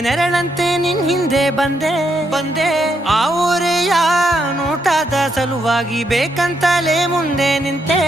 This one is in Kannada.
ನೆರಳಂತೆ ನಿನ್ ಹಿಂದೆ ಬಂದೆ ಆ ಊರೆಯ ನೋಟದ ಸಲುವಾಗಿ ಬೇಕಂತಲೇ ಮುಂದೆ ನಿಂತೆ